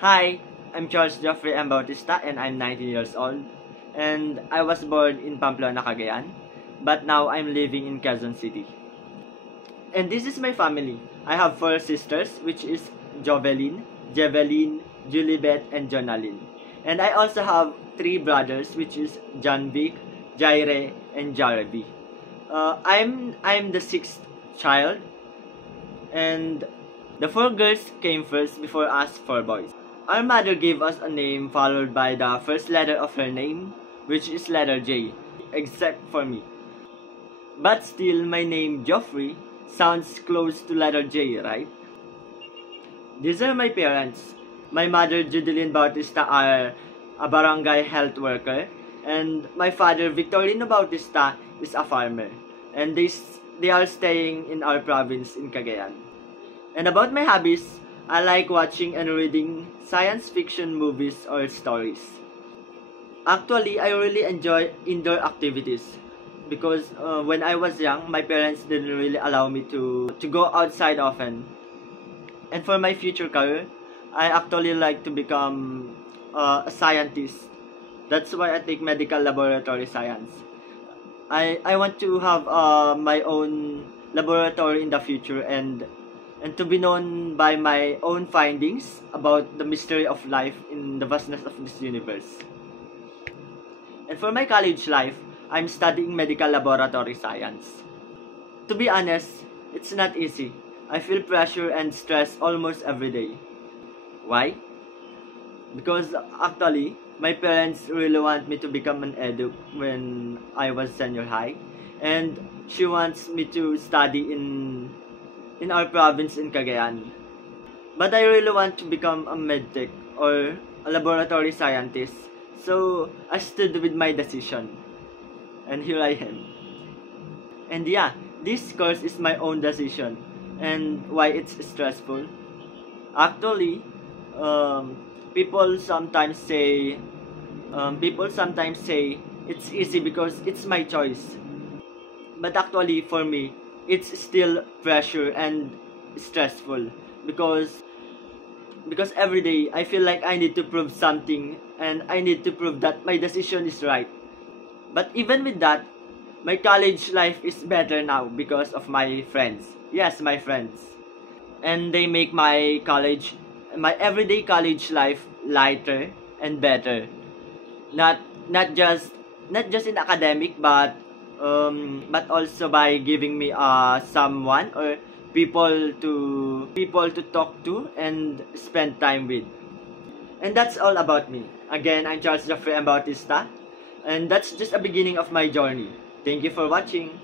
Hi, I'm Charles Geoffrey M. Bautista and I'm 19 years old. And I was born in Pamplona, Cagayan, but now I'm living in Quezon City. And this is my family. I have 4 sisters, which is Jovelyn, Jeveline, Julibet, and Jonalyn. And I also have 3 brothers, which is Janvic, Jaire, and Jarabi. I'm the 6th child, and the 4 girls came first before us 4 boys. Our mother gave us a name followed by the first letter of her name, which is letter J, except for me. But still, my name Geoffrey sounds close to letter J, right? These are my parents. My mother, Judeline Bautista, are a barangay health worker, and my father, Victorino Bautista, is a farmer. And they are staying in our province in Cagayan. And about my hobbies, I like watching and reading science fiction movies or stories. Actually, I really enjoy indoor activities because when I was young, my parents didn't really allow me to go outside often. And for my future career, I actually like to become a scientist. That's why I take medical laboratory science. I want to have my own laboratory in the future and to be known by my own findings about the mystery of life in the vastness of this universe. And for my college life, I'm studying medical laboratory science. To be honest, it's not easy. I feel pressure and stress almost every day. Why? Because actually, my parents really want me to become an educ when I was senior high. And she wants me to study in our province in Cagayan. But I really want to become a medtech or a laboratory scientist. So I stood with my decision. And here I am. And yeah, this course is my own decision. And why it's stressful? Actually, people sometimes say it's easy because it's my choice. But actually, for me, it's still pressure and stressful because every day I feel like I need to prove something and I need to prove that my decision is right. But even with that, my college life is better now because of my friends. Yes, my friends. And they make my everyday college life lighter and better. Not just in academic but also by giving me someone or people to talk to and spend time with. And that's all about me. Again, I'm Charles Geoffrey M. Bautista, and that's just a beginning of my journey. Thank you for watching.